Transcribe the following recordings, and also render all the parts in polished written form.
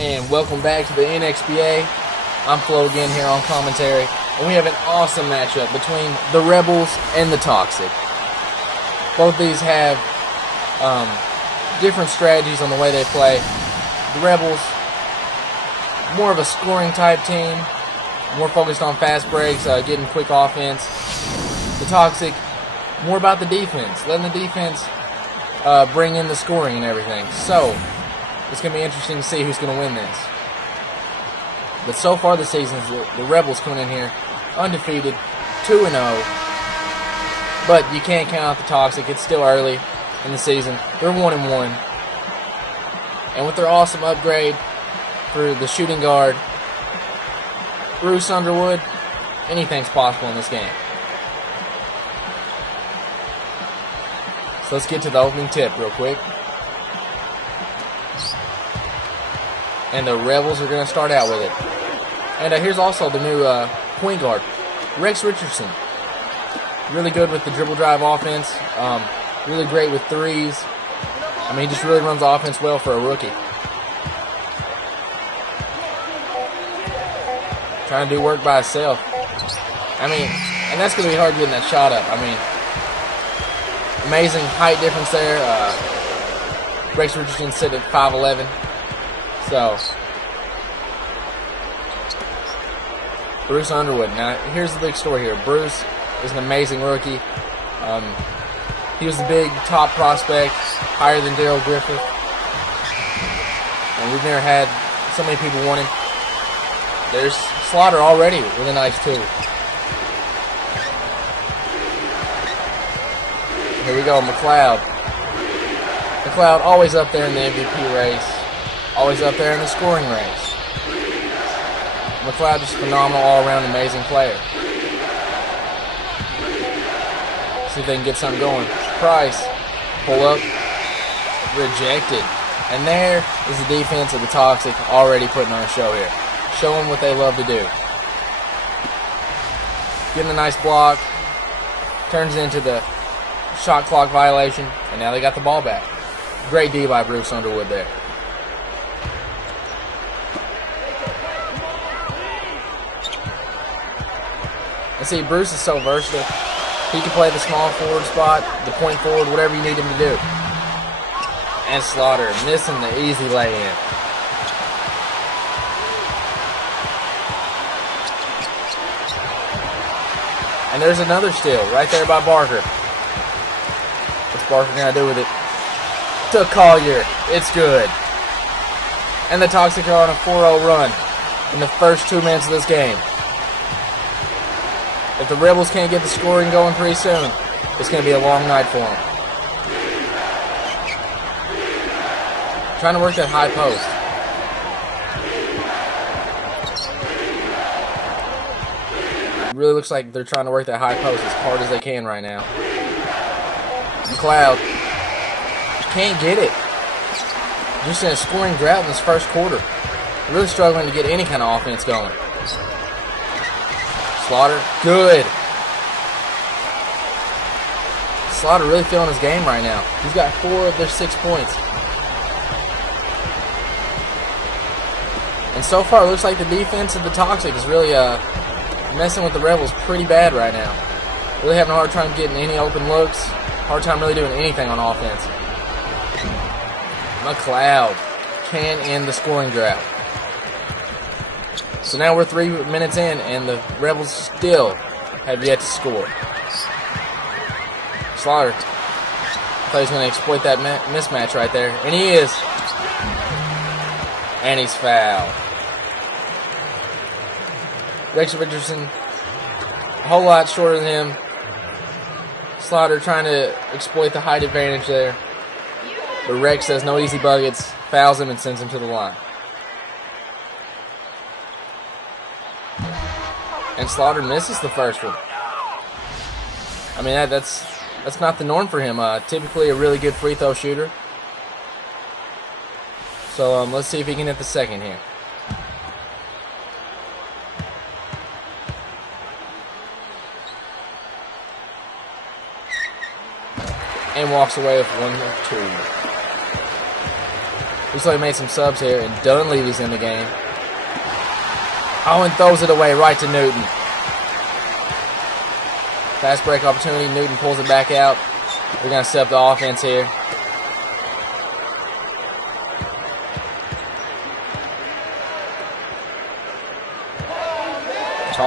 and welcome back to the nXBA. I'm Flo again here on commentary, and we have an awesome matchup between the Rebels and the Toxic. Both these have different strategies on the way they play. The Rebels, more of a scoring type team, more focused on fast breaks, getting quick offense. The Toxic, more about the defense, letting the defense bring in the scoring and everything. So it's going to be interesting to see who's going to win this. But so far this season, the Rebels coming in here undefeated, 2-0. But you can't count out the Toxic. It's still early in the season. They're 1-1. And with their awesome upgrade for the shooting guard, Bruce Underwood, anything's possible in this game. So let's get to the opening tip real quick. And the Rebels are going to start out with it. And here's also the new point guard, Richardson. Really good with the dribble drive offense. Really great with threes. I mean, he just really runs the offense well for a rookie. Trying to do work by himself. I mean, and that's going to be hard getting that shot up. I mean, amazing height difference there. Richardson sit at 5'11". So, Bruce Underwood. Now, here's the big story here. Bruce is an amazing rookie. He was the big top prospect, higher than Daryl Griffith. And we've never had so many people want him. There's Slaughter already with a nice 2. Here we go, McLeod. McLeod always up there in the MVP race. Always up there in the scoring race. McLeod just phenomenal, all-around, amazing player. See if they can get something going. Price, pull up, rejected. And there is the defense of the Toxic already putting on a show here. Showing what they love to do. Getting a nice block. Turns into the shot clock violation. And now they got the ball back. Great D by Bruce Underwood there. And see, Bruce is so versatile. He can play the small forward spot, the point forward, whatever you need him to do. And Slaughter missing the easy lay-in. And there's another steal right there by Barker. What's Barker going to do with it? To Collier. It's good. And the Toxic are on a 4-0 run in the first 2 minutes of this game. If the Rebels can't get the scoring going pretty soon, it's going to be a long night for them. Trying to work that high post. It really looks like they're trying to work that high post as hard as they can right now. McLeod can't get it. Just in a scoring drought in this first quarter. Really struggling to get any kind of offense going. Slaughter, good. Slaughter really feeling his game right now. He's got 4 of their 6 points. And so far, it looks like the defense of the Toxic is really messing with the Rebels pretty bad right now. Really having a hard time getting any open looks. Hard time really doing anything on offense. McLeod can end the scoring drought. So now we're 3 minutes in, and the Rebels still have yet to score. Slaughter, I thought he was going to exploit that mismatch right there, and he is. And he's fouled. Richardson, a whole lot shorter than him. Slaughter trying to exploit the height advantage there. But Rex says no easy buckets, fouls him, and sends him to the line. And Slaughter misses the first one. I mean, that's not the norm for him. Typically a really good free throw shooter. So let's see if he can hit the second here. And walks away with 1 of 2. Looks like he made some subs here, and Dunleavy's in the game. Oh, and throws it away right to Newton. Fast break opportunity. Newton pulls it back out. We're going to set up the offense here.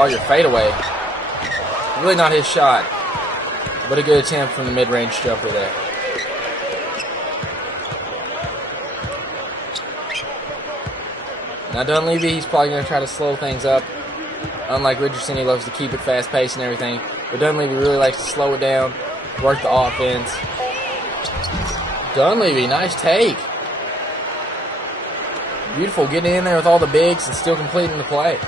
Your fadeaway. Really not his shot, but a good attempt from the mid-range jumper there. Now Dunleavy, he's probably going to try to slow things up. Unlike Richardson, he loves to keep it fast-paced and everything. But Dunleavy really likes to slow it down, work the offense. Dunleavy, nice take. Beautiful, getting in there with all the bigs and still completing the play.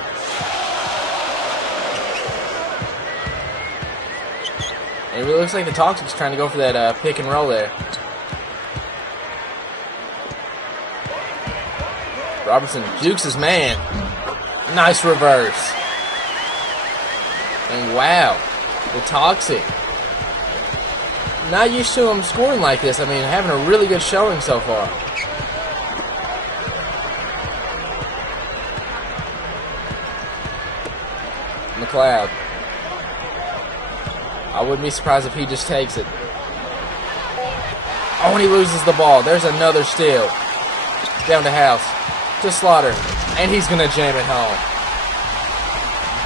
It really looks like the Toxic's trying to go for that pick and roll there. Robertson jukes his man. Nice reverse. And wow, the Toxic. Not used to him scoring like this. I mean, having a really good showing so far. McLeod. I wouldn't be surprised if he just takes it. Oh, and he loses the ball. There's another steal. Down to House. To Slaughter. And he's going to jam it home.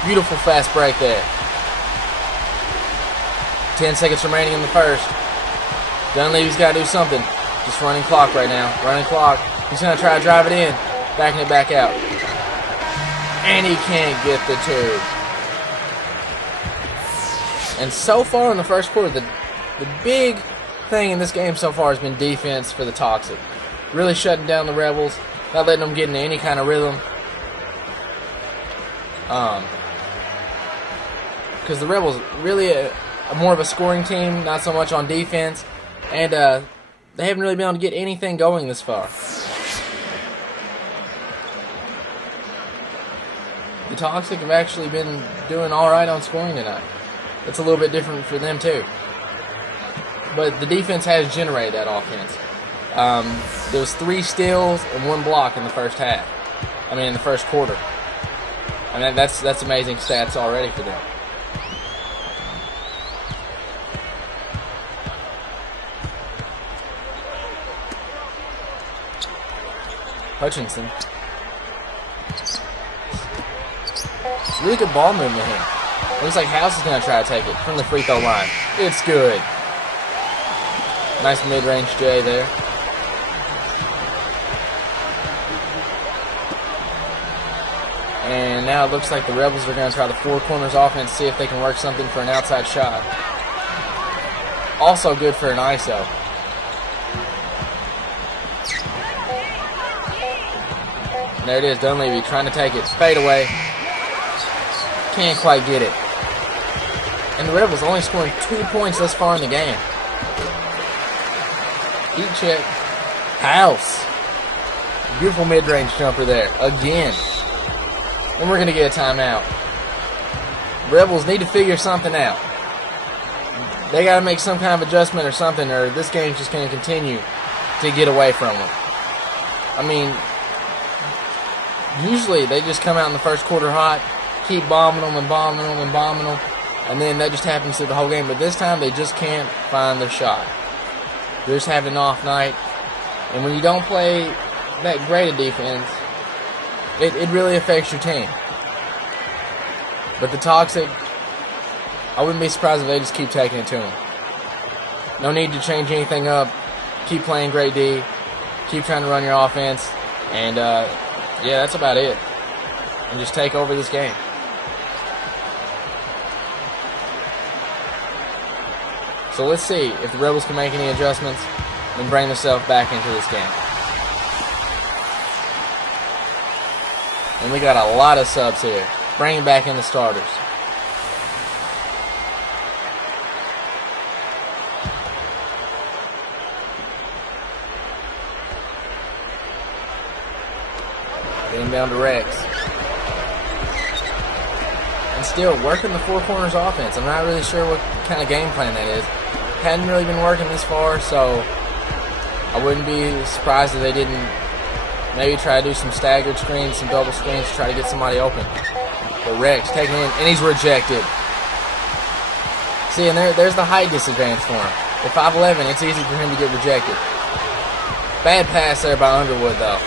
Beautiful fast break there. 10 seconds remaining in the first. Dunleavy's got to do something. Just running clock right now. Running clock. He's going to try to drive it in. Backing it back out. And he can't get the two. And so far in the first quarter, the big thing in this game so far has been defense for the Toxic. Really shutting down the Rebels, not letting them get into any kind of rhythm. Because the Rebels really more of a scoring team, not so much on defense. And they haven't really been able to get anything going this far. The Toxic have actually been doing alright on scoring tonight. It's a little bit different for them too. But the defense has generated that offense. There was 3 steals and 1 block in the first half. I mean, in the first quarter. I mean, that's amazing stats already for them. Hutchinson. Really good ball movement here. Looks like House is going to try to take it from the free throw line. It's good. Nice mid-range J there. And now it looks like the Rebels are going to try the 4 corners offense, see if they can work something for an outside shot. Also good for an ISO. And there it is, Dunleavy trying to take it. Fade away. Can't quite get it. And the Rebels only scoring 2 points thus far in the game. Heat check. House. Beautiful mid-range jumper there. Again. And we're going to get a timeout. Rebels need to figure something out. They got to make some kind of adjustment or something, or this game's just going to continue to get away from them. I mean, usually they just come out in the first quarter hot, keep bombing them and bombing them and bombing them, and then that just happens through the whole game. But this time they just can't find their shot. They're just having an off night. And when you don't play that great a defense, it really affects your team. But the Toxic, I wouldn't be surprised if they just keep taking it to them. No need to change anything up. Keep playing great D. Keep trying to run your offense. And, yeah, that's about it. And just take over this game. So let's see if the Rebels can make any adjustments and bring themselves back into this game. And we got a lot of subs here. Bringing back in the starters. Getting down to Rex. And still working the 4 corners offense. I'm not really sure what kind of game plan that is. Hadn't really been working this far, so I wouldn't be surprised if they didn't Maybe try to do some staggered screens, some double screens to try to get somebody open. But Rex taking in, and he's rejected. See, and there's the height disadvantage for him. At 5'11", it's easy for him to get rejected. Bad pass there by Underwood, though.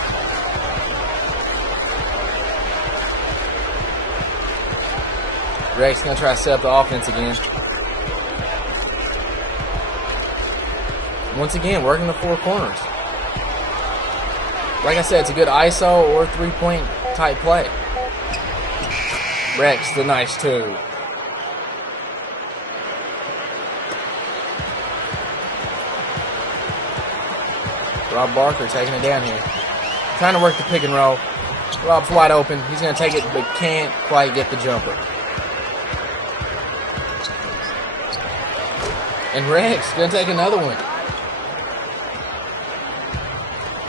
Rex going to try to set up the offense again. Once again, working the four corners. Like I said, it's a good ISO or three-point type play. Rex, the nice two. Rob Barker taking it down here. Trying to work the pick and roll. Rob's wide open. He's going to take it, but can't quite get the jumper. And Rex going to take another one.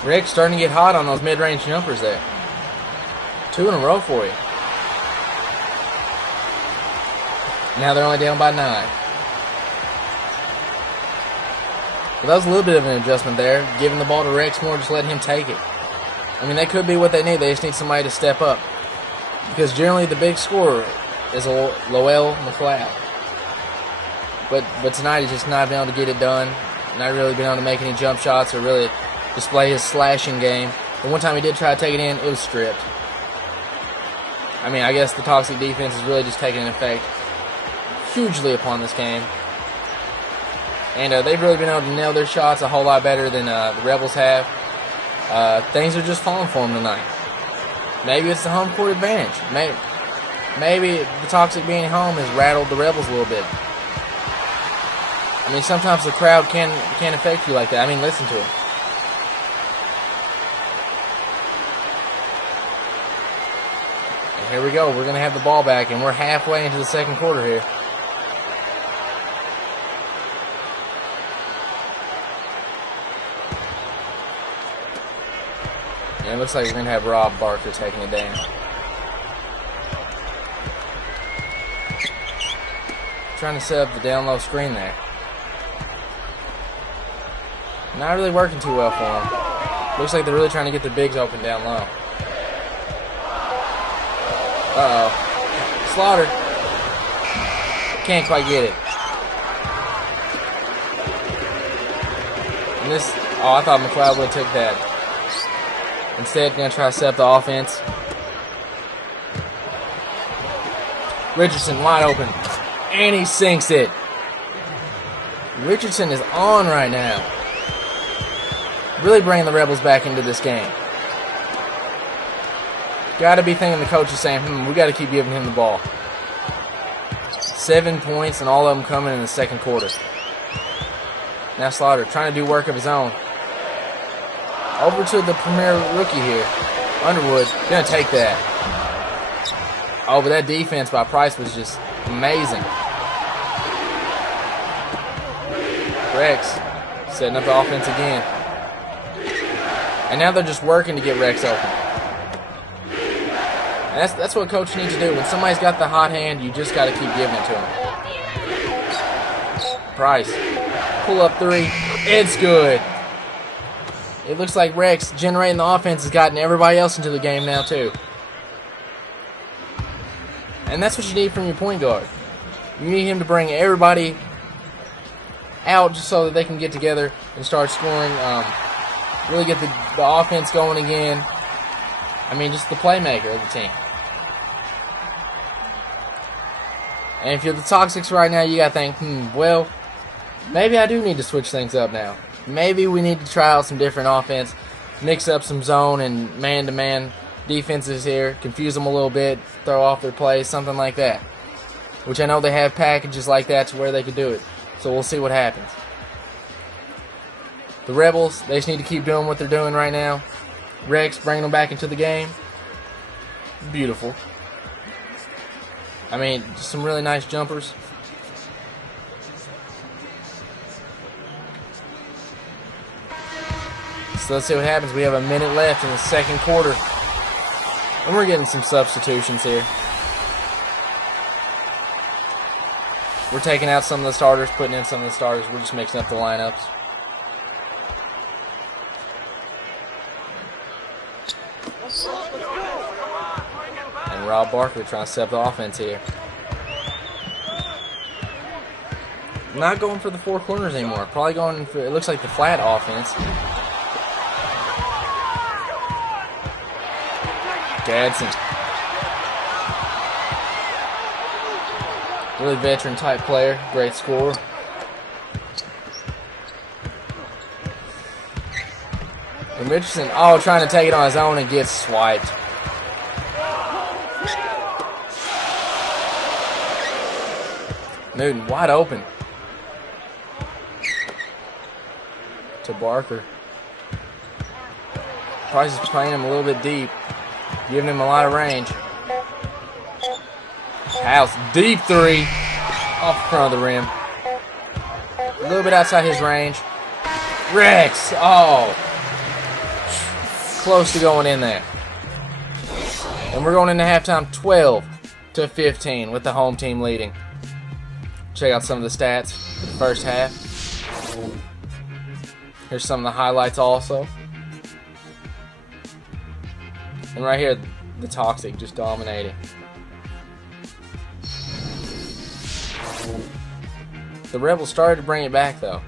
Rex starting to get hot on those mid-range jumpers there. 2 in a row for you. Now they're only down by 9. But that was a little bit of an adjustment there. Giving the ball to Rex more, just letting him take it. I mean, that could be what they need. They just need somebody to step up. Because generally the big scorer is Lowell McLeod. But tonight he's just not been able to get it done. Not really been able to make any jump shots or really display his slashing game. The one time he did try to take it in, it was stripped. I mean, I guess the toxic defense is really just taking an effect hugely upon this game. And they've really been able to nail their shots a whole lot better than the Rebels have. Things are just falling for them tonight. Maybe it's the home court advantage. Maybe the toxic being home has rattled the Rebels a little bit. I mean, sometimes the crowd can affect you like that. I mean, listen to it. And here we go. We're going to have the ball back, and we're halfway into the second quarter here. And it looks like we're going to have Rob Barker taking it down. Trying to set up the down low screen there. Not really working too well for them. Looks like they're really trying to get the bigs open down low. Uh-oh. Slaughter. Can't quite get it. And this, I thought McLeod would have took that. Instead, going to try to set up the offense. Richardson wide open. And he sinks it. Richardson is on right now. Really bringing the Rebels back into this game. Got to be thinking the coach is saying, we got to keep giving him the ball. 7 points and all of them coming in the second quarter. Now Slaughter trying to do work of his own. Over to the premier rookie here. Underwood going to take that. Oh, but that defense by Price was just amazing. Rex setting up the offense again. And now they're just working to get Rex open. And that's what coach needs to do. When somebody's got the hot hand, you just got to keep giving it to him. Price. Pull up three. It's good. It looks like Rex generating the offense has gotten everybody else into the game now too. And that's what you need from your point guard. You need him to bring everybody out just so that they can get together and start scoring. Really get the offense going again. I mean, just the playmaker of the team. And if you're the Toxics right now, you got to think, well, maybe I do need to switch things up now. Maybe we need to try out some different offense, mix up some zone and man-to-man defenses here, confuse them a little bit, throw off their plays, something like that. Which I know they have packages like that to where they could do it. So we'll see what happens. The Rebels, they just need to keep doing what they're doing right now. Rex bringing them back into the game. Beautiful. I mean, just some really nice jumpers. So let's see what happens. We have a minute left in the second quarter. And we're getting some substitutions here. We're taking out some of the starters, putting in some of the starters. We're just mixing up the lineups. And Rob Barker trying to set up the offense here. Not going for the four corners anymore. Probably going for, it looks like, the flat offense. Gadsden. Really veteran type player. Great scorer. And Richardson, oh, trying to take it on his own and gets swiped. Newton wide open. To Barker. Price is playing him a little bit deep. Giving him a lot of range. House, deep three. Off the front of the rim. A little bit outside his range. Rex, oh. Close to going in there. And we're going into halftime 12-15 with the home team leading. Check out some of the stats for the first half. Here's some of the highlights also. And right here, the Toxic just dominating. The Rebels started to bring it back though.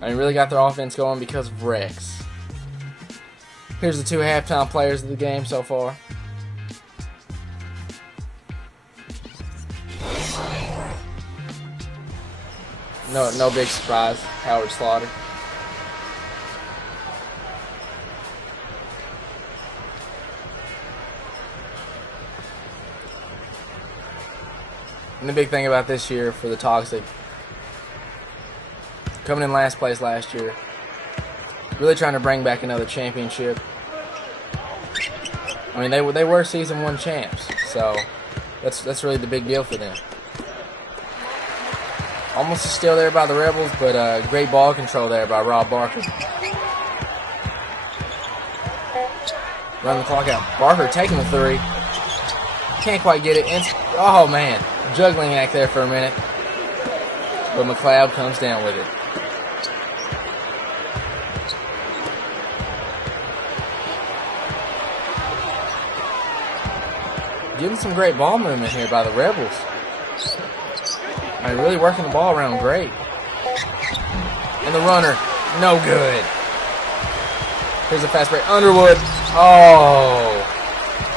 I mean, really got their offense going because of Rex. Here's the two halftime players of the game so far. No big surprise. Howard Slaughter. And the big thing about this year for the Toxic, coming in last place last year, really trying to bring back another championship. I mean, they were season 1 champs, so that's really the big deal for them. Almost a steal there by the Rebels, but great ball control there by Rob Barker. Run the clock out. Barker taking the three. Can't quite get it. Oh, man. Juggling act there for a minute. But McLeod comes down with it. Getting some great ball movement here by the Rebels. I mean, really working the ball around great. And the runner, no good. Here's a fast break. Underwood. Oh.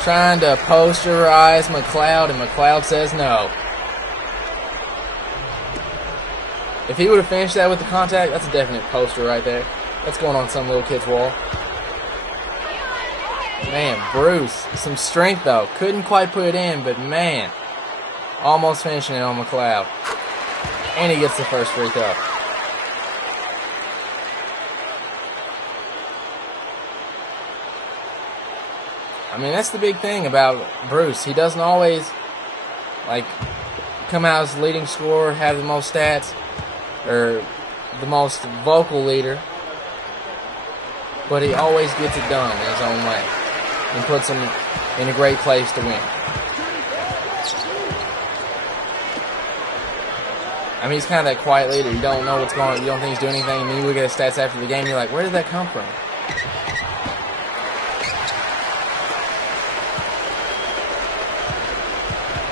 Trying to posterize McLeod, and McLeod says no. If he would have finished that with the contact, that's a definite poster right there. That's going on some little kid's wall. Man, Bruce, some strength though. Couldn't quite put it in, but man, almost finishing it on McLeod. And he gets the first free throw. I mean, that's the big thing about Bruce. He doesn't always, like, come out as the leading scorer, have the most stats, or the most vocal leader, but he always gets it done in his own way and puts him in a great place to win. I mean, he's kind of that quiet leader. You don't know what's going on. You don't think he's doing anything. And then you look at his stats after the game, you're like, where did that come from?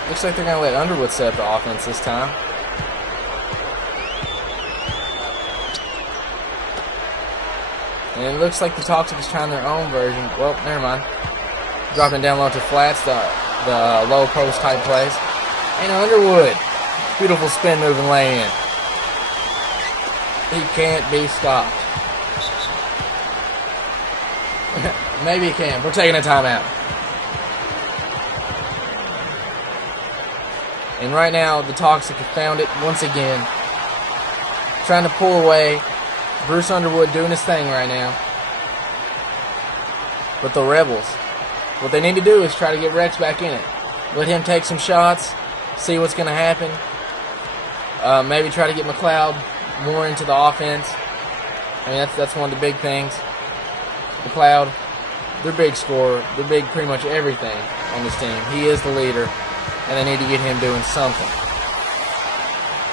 Looks like they're going to let Underwood set up the offense this time. And it looks like the Toxic is trying their own version. Well, never mind. Dropping down low to flats, the low post type plays. And Underwood. Beautiful spin move and lay in. He can't be stopped. Maybe he can. We're taking a timeout. And right now, the Toxic have found it once again. Trying to pull away. Bruce Underwood doing his thing right now. But the Rebels, what they need to do is try to get Rex back in it. Let him take some shots. See what's going to happen. Maybe try to get McLeod more into the offense. I mean, that's one of the big things. McLeod, their big scorer, their big pretty much everything on this team. He is the leader, and they need to get him doing something.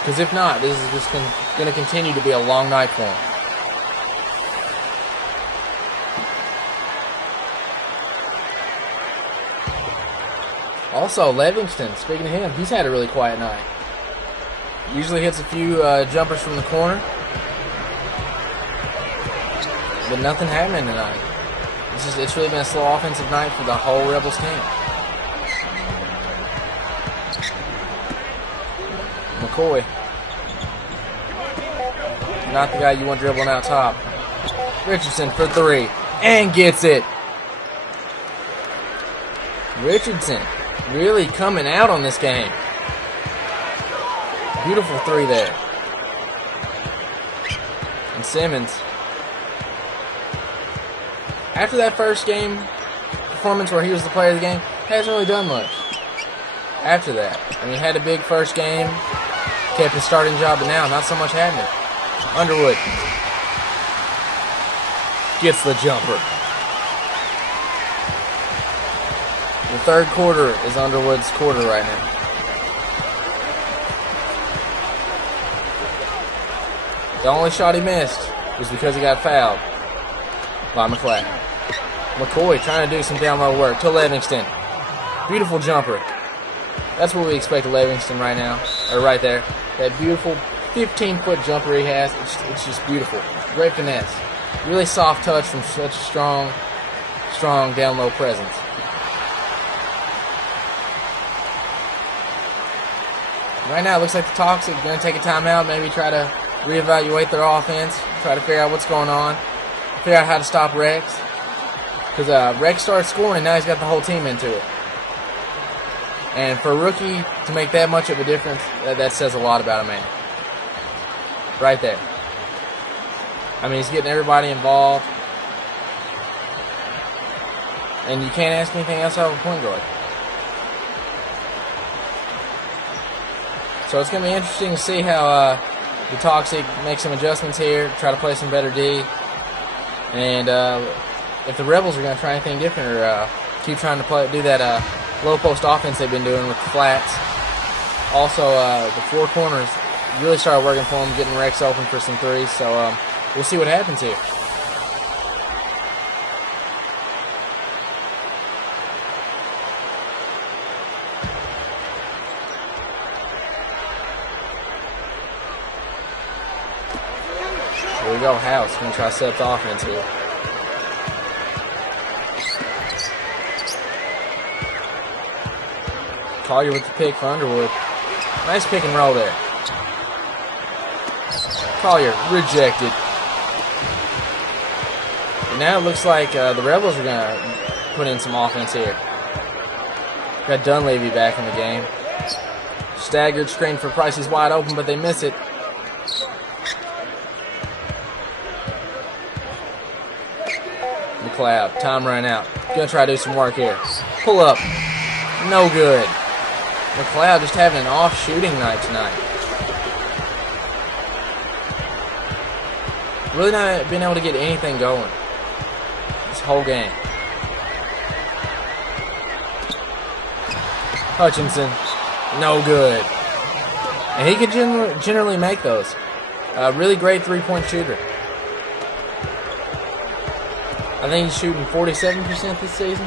Because if not, this is just going to continue to be a long night for him. Also, Livingston, speaking of him, he's had a really quiet night. Usually hits a few jumpers from the corner, but nothing happening tonight. It's really been a slow offensive night for the whole Rebels team. McCoy. Not the guy you want dribbling out top. Richardson for 3. And gets it. Richardson really coming out on this game. Beautiful 3 there. And Simmons. After that first game performance where he was the player of the game, hasn't really done much. After that, I mean, had a big first game, kept his starting job, but now not so much happening. Underwood gets the jumper. The third quarter is Underwood's quarter right now. The only shot he missed was because he got fouled by McLeod. McCoy trying to do some down low work to Livingston. Beautiful jumper. That's what we expect of Livingston right now, or right there. That beautiful 15-foot jumper he has. It's just beautiful. Great finesse. Really soft touch from such a strong down low presence. Right now, it looks like the Toxic are going to take a timeout, maybe try to reevaluate their offense, try to figure out what's going on, figure out how to stop Rex. Because Rex started scoring, and now he's got the whole team into it. And for a rookie to make that much of a difference, that says a lot about a man. Right there. I mean, he's getting everybody involved. And you can't ask anything else out of a point guard. So it's going to be interesting to see how the Toxic make some adjustments here, try to play some better D. And if the Rebels are going to try anything different or keep trying to do that low post offense they've been doing with the flats. Also, the 4 corners really started working for them, getting Rex open for some threes. So we'll see what happens here. Here we go, House going to try to set up the offense here. Collier with the pick for Underwood. Nice pick and roll there. Collier rejected. And now it looks like the Rebels are going to put in some offense here. Got Dunleavy back in the game. Staggered screen for Price. He's wide open, but they miss it. McLeod, time ran out. Gonna try to do some work here. Pull up. No good. McLeod just having an off shooting night tonight. Really not being able to get anything going this whole game. Hutchinson, no good. And he can generally make those. Really great three-point shooter. I think he's shooting 47% this season.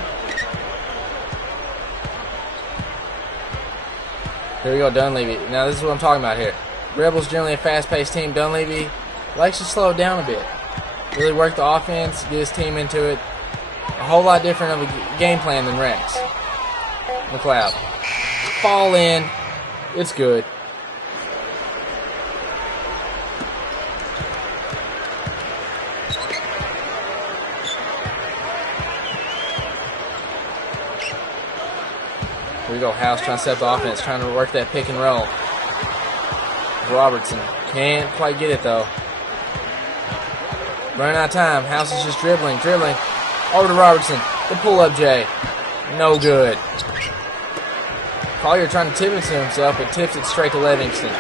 Here we go, Dunleavy. Now this is what I'm talking about here. Rebels generally a fast-paced team. Dunleavy likes to slow it down a bit. Really work the offense, get his team into it. A whole lot different of a game plan than Rex. McLeod. Fall in. It's good. Here we go, House trying to set up the offense, trying to work that pick and roll. Robertson can't quite get it though. Running out of time. House is just dribbling. Over to Robertson. The pull-up J. No good. Collier trying to tip it to himself, but tips it straight to Livingston.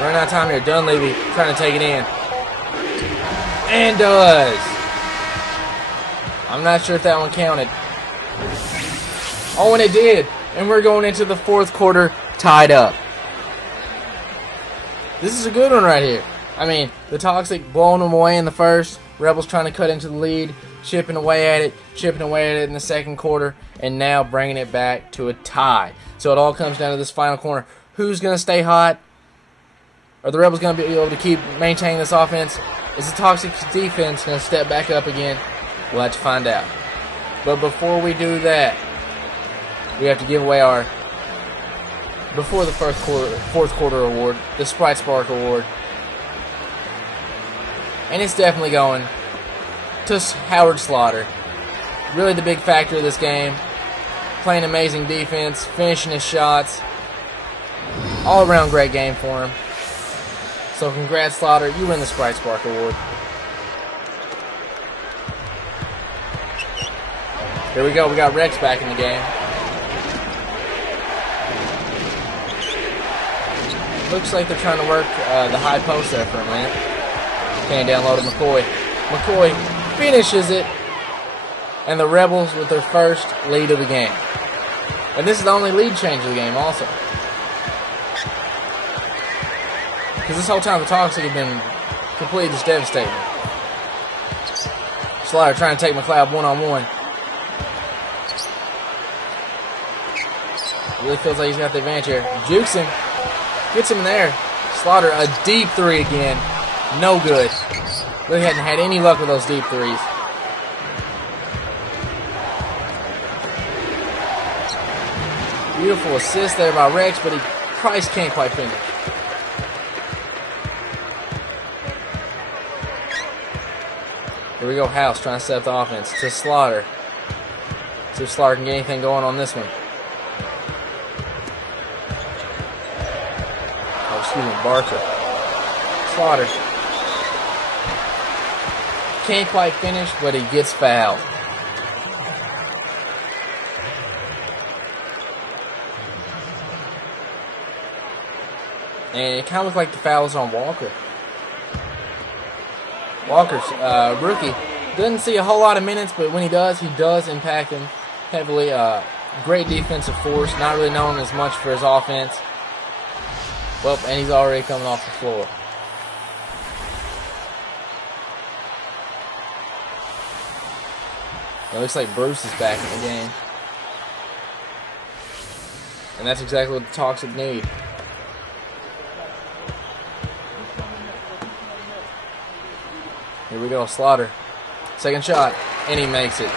Running out of time here. Dunleavy trying to take it in. And does. I'm not sure if that one counted. Oh, and it did. And we're going into the fourth quarter tied up. This is a good one right here. I mean, the Toxic blowing them away in the first. Rebels trying to cut into the lead, chipping away at it in the second quarter, and now bringing it back to a tie. So it all comes down to this final corner. Who's going to stay hot? Are the Rebels going to be able to keep maintaining this offense? Is the Toxic defense going to step back up again? We'll have to find out. But before we do that, we have to give away our, before the fourth quarter award, the Sprite Spark Award. And it's definitely going to Howard Slaughter. Really the big factor of this game. Playing amazing defense, finishing his shots. All around great game for him. So congrats, Slaughter. You win the Sprite Spark Award. Here we go. We got Rex back in the game. Looks like they're trying to work the high post there for a minute. Can't download to McCoy. McCoy finishes it. And the Rebels with their first lead of the game. And this is the only lead change of the game also. Because this whole time the Toxic have been completely just devastating. Slaughter trying to take McLeod one-on-one. Really feels like he's got the advantage here. Jukes him. Gets him in there. Slaughter, a deep three again. No good. Really hadn't had any luck with those deep threes. Beautiful assist there by Rex, but Price can't quite finish. Here we go, House trying to set up the offense to Slaughter. See if Slaughter can get anything going on this one. Oh, excuse me, Barker. Slaughter. Can't quite finish, but he gets fouled. And it kind of looked like the foul was on Walker. Walker's rookie. Doesn't see a whole lot of minutes, but when he does impact him heavily. Great defensive force. Not really known as much for his offense. Well, and he's already coming off the floor. It looks like Bruce is back in the game. And that's exactly what the Toxic need. Here we go, Slaughter. Second shot, and he makes it.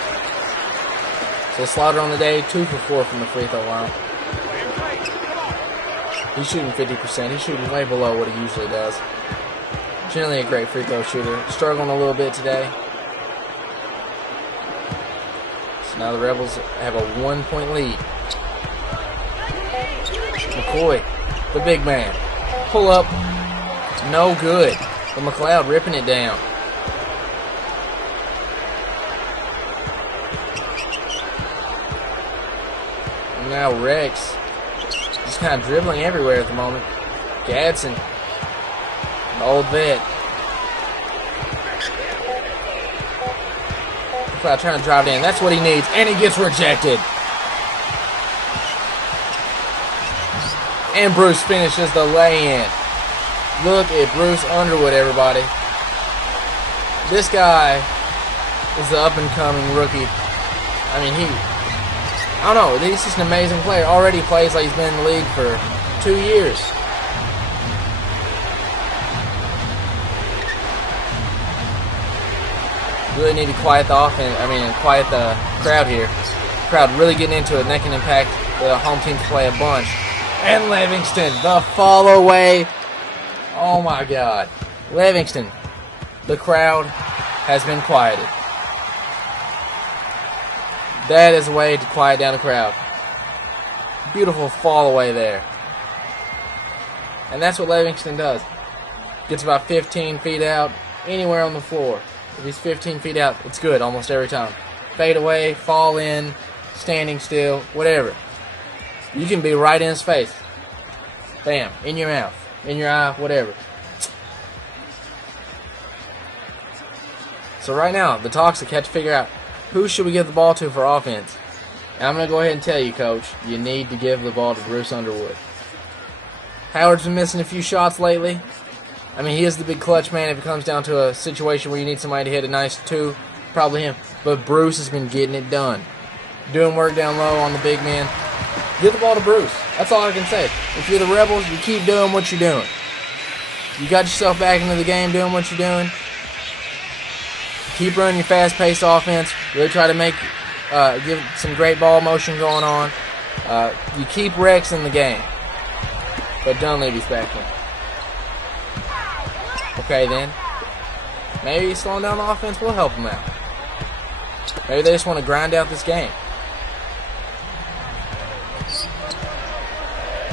So Slaughter on the day, 2 for 4 from the free throw line. He's shooting 50%. He's shooting way below what he usually does. Generally a great free throw shooter. Struggling a little bit today. So now the Rebels have a 1-point lead. McCoy, the big man. Pull up. No good. But McLeod ripping it down. Now Rex just kind of dribbling everywhere at the moment. Gadsden, the old vet. McLeod trying to drive it in. That's what he needs, and he gets rejected. And Bruce finishes the lay-in. Look at Bruce Underwood, everybody. This guy is the up-and-coming rookie. I mean, I don't know, he's just an amazing player. Already plays like he's been in the league for 2 years. Really need to quiet the offense, quiet the crowd here. Crowd really getting into it, and that can impact the home team to play a bunch. And Livingston, the fall away. Oh my God. Livingston, the crowd has been quieted. That is a way to quiet down the crowd. Beautiful fall away there. And that's what Livingston does. Gets about 15 feet out, anywhere on the floor. If he's 15 feet out, it's good almost every time. Fade away, fall in, standing still, whatever. You can be right in his face. Bam, in your mouth, in your eye, whatever. So right now, the Toxic had to figure out who should we give the ball to for offense? And I'm going to go ahead and tell you, Coach, you need to give the ball to Bruce Underwood. Howard's been missing a few shots lately. I mean, he is the big clutch man if it comes down to a situation where you need somebody to hit a nice 2. Probably him. But Bruce has been getting it done. Doing work down low on the big man. Give the ball to Bruce. That's all I can say. If you're the Rebels, you keep doing what you're doing. You got yourself back into the game doing what you're doing. Keep running your fast-paced offense. Really try to make, give some great ball motion going on. You keep Rex in the game. But Dunleavy's back in. Okay, then. Maybe slowing down the offense will help them out. Maybe they just want to grind out this game.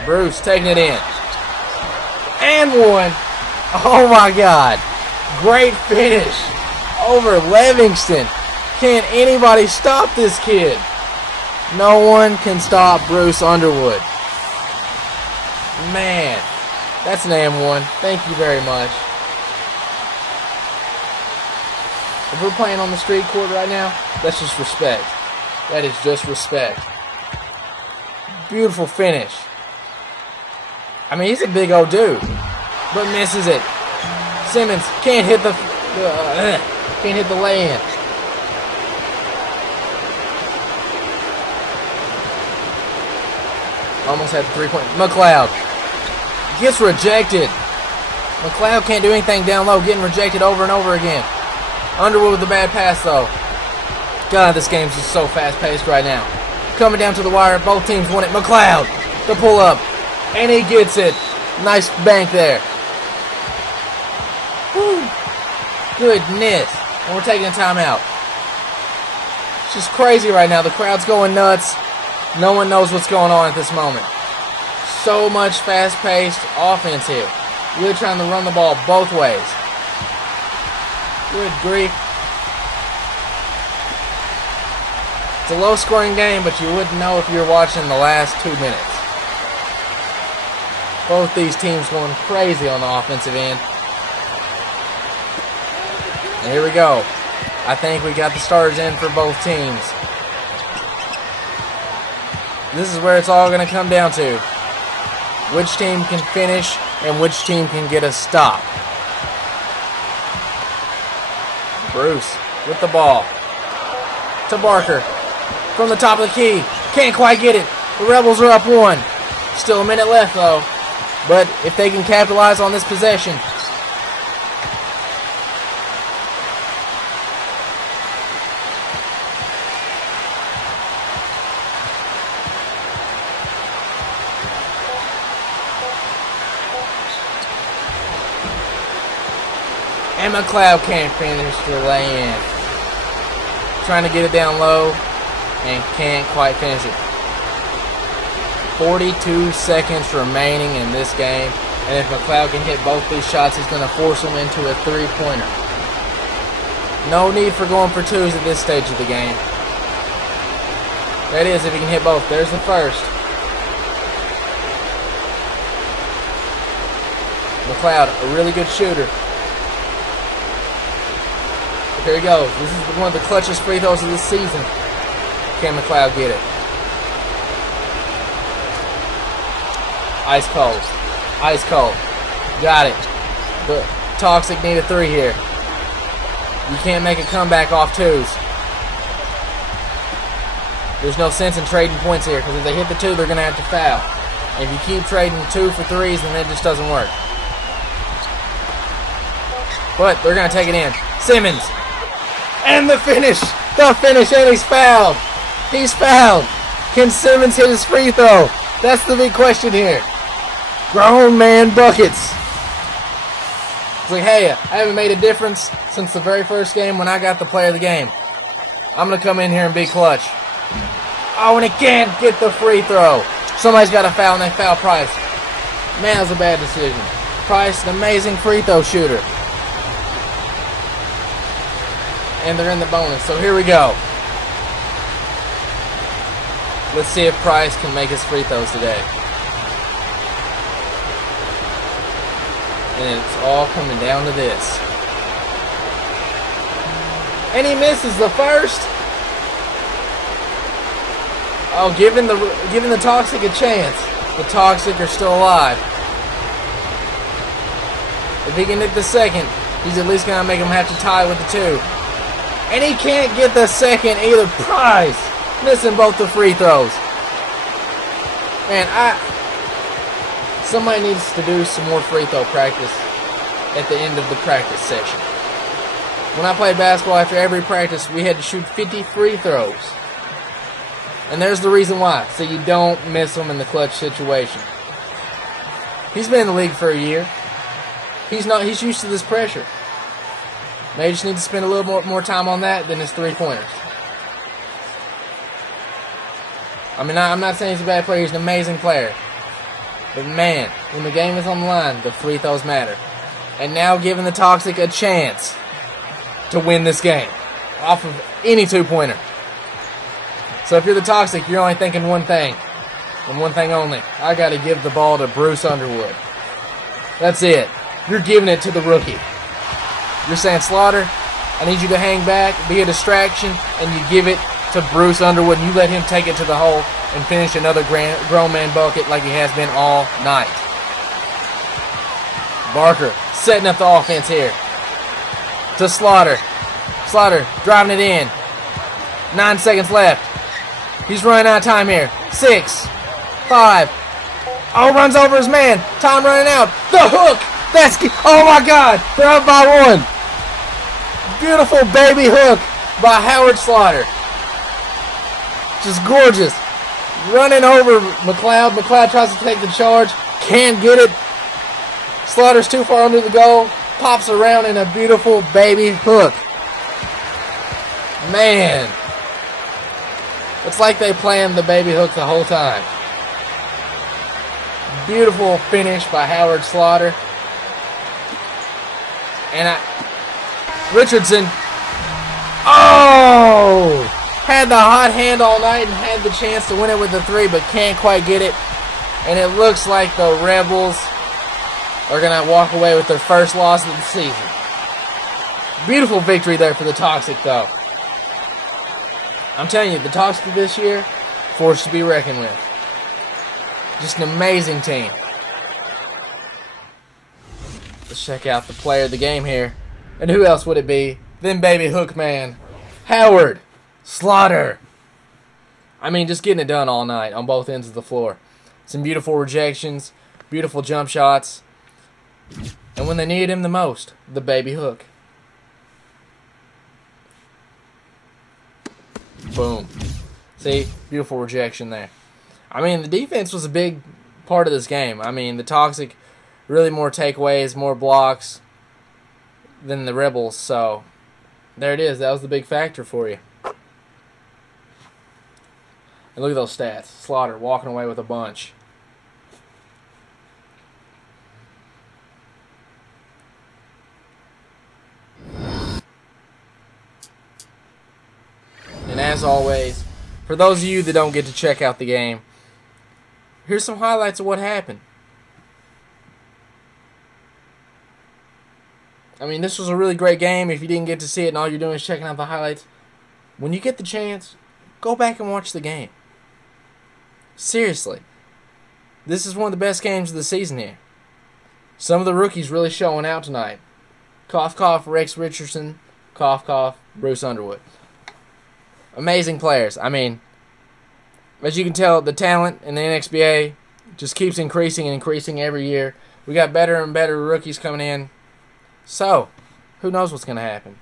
Bruce taking it in. And one. Oh my God. Great finish over Livingston. Can't anybody stop this kid? No one can stop Bruce Underwood. Man, that's an AM1. Thank you very much. If we're playing on the street court right now, that's just respect. That is just respect. Beautiful finish. I mean, he's a big old dude, but misses it. Simmons can't hit the lay-in. Almost had the 3-point. McLeod gets rejected. McLeod can't do anything down low, getting rejected over and over again. Underwood with the bad pass, though. God, this game's just so fast-paced right now. Coming down to the wire, both teams want it. McLeod, the pull-up, and he gets it. Nice bank there. Whew. Goodness. And we're taking a timeout. It's just crazy right now. The crowd's going nuts. No one knows what's going on at this moment. So much fast-paced offense here. Really trying to run the ball both ways. Good grief. It's a low-scoring game, but you wouldn't know if you were watching the last 2 minutes. Both these teams going crazy on the offensive end. And here we go. I think we got the starters in for both teams. This is where it's all going to come down to. Which team can finish and which team can get a stop. Bruce with the ball. To Barker. From the top of the key. Can't quite get it. The Rebels are up 1. Still a minute left, though. But if they can capitalize on this possession. And McLeod can't finish the lay-in. Trying to get it down low and can't quite finish it. 42 seconds remaining in this game. And if McLeod can hit both these shots, he's going to force them into a 3-pointer. No need for going for 2s at this stage of the game. That is, if he can hit both. There's the first. McLeod, a really good shooter. Here he goes. This is one of the clutchest free throws of this season. Can McLeod get it? Ice cold. Ice cold. Got it. The Toxic need a 3 here. You can't make a comeback off 2s. There's no sense in trading points here, because if they hit the 2, they're going to have to foul. And if you keep trading 2 for 3s, then it just doesn't work. But they're going to take it in. Simmons. And the finish. The finish, and he's fouled. He's fouled. Can Simmons hit his free throw? That's the big question here. Grown man buckets. It's like, hey, I haven't made a difference since the very first game when I got the player of the game. I'm going to come in here and be clutch. Oh, and he can't get the free throw. Somebody's got a foul, and they foul Price. Man, that was a bad decision. Price, an amazing free throw shooter. And they're in the bonus, so here we go. Let's see if Price can make his free throws today. And it's all coming down to this. And he misses the first. Oh, giving the Toxic a chance. The Toxic are still alive. If he can hit the second, he's at least going to make him have to tie with the 2. And he can't get the second either. Price missing both the free throws. Man, somebody needs to do some more free throw practice at the end of the practice session. When I played basketball, after every practice, we had to shoot 50 free throws. And there's the reason why. So you don't miss them in the clutch situation. He's been in the league for a year. He's used to this pressure. Maybe just need to spend a little more time on that than his three-pointers. I mean, I'm not saying he's a bad player. He's an amazing player. But man, when the game is on the line, the free throws matter. And now giving the Toxic a chance to win this game off of any two-pointer. So if you're the Toxic, you're only thinking one thing, and one thing only. I got to give the ball to Bruce Underwood. That's it. You're giving it to the rookie. You're saying, Slaughter, I need you to hang back, be a distraction, and you give it to Bruce Underwood, and you let him take it to the hole and finish another grown man bucket like he has been all night. Barker setting up the offense here to Slaughter. Slaughter driving it in. 9 seconds left. He's running out of time here. 6, 5. Oh, runs over his man. Time running out. The hook. Oh my God. They're up by 1. Beautiful baby hook by Howard Slaughter. Just gorgeous. Running over McLeod. McLeod tries to take the charge. Can't get it. Slaughter's too far under the goal. Pops around in a beautiful baby hook. Man. It's like they planned the baby hook the whole time. Beautiful finish by Howard Slaughter. And Richardson. Oh! Had the hot hand all night and had the chance to win it with the 3, but can't quite get it. And it looks like the Rebels are going to walk away with their first loss of the season. Beautiful victory there for the Toxic, though. I'm telling you, the Toxic this year, forced to be reckoned with. Just an amazing team. Let's check out the player of the game here. And who else would it be than baby hook man, Howard Slaughter. I mean, just getting it done all night on both ends of the floor. Some beautiful rejections, beautiful jump shots. And when they needed him the most, the baby hook. Boom. See? Beautiful rejection there. I mean, the defense was a big part of this game. I mean, the Toxic, really more takeaways, more blocks than the Rebels. So, there it is. That was the big factor for you. And look at those stats. Slaughter walking away with a bunch. And as always, for those of you that don't get to check out the game, here's some highlights of what happened. I mean, this was a really great game. If you didn't get to see it and all you're doing is checking out the highlights, when you get the chance, go back and watch the game. Seriously. This is one of the best games of the season here. Some of the rookies really showing out tonight. Cough, cough, Rex Richardson. Cough, cough, Bruce Underwood. Amazing players. I mean, as you can tell, the talent in the nXBA just keeps increasing and increasing every year. We got better and better rookies coming in. So, who knows what's going to happen.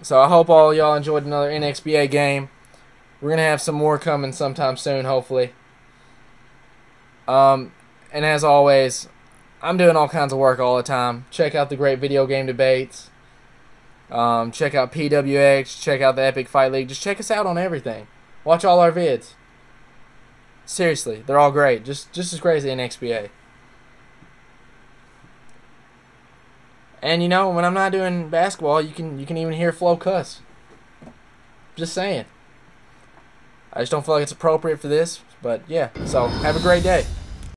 So I hope all y'all enjoyed another nXBA game. We're going to have some more coming sometime soon, hopefully. And as always, I'm doing all kinds of work all the time. Check out the great video game debates. Check out PWX. Check out the Epic Fight League. Just check us out on everything. Watch all our vids. Seriously, they're all great. Just as great as the nXBA. And you know, when I'm not doing basketball, you can even hear Flo cuss. Just saying. I just don't feel like it's appropriate for this, but yeah. So have a great day.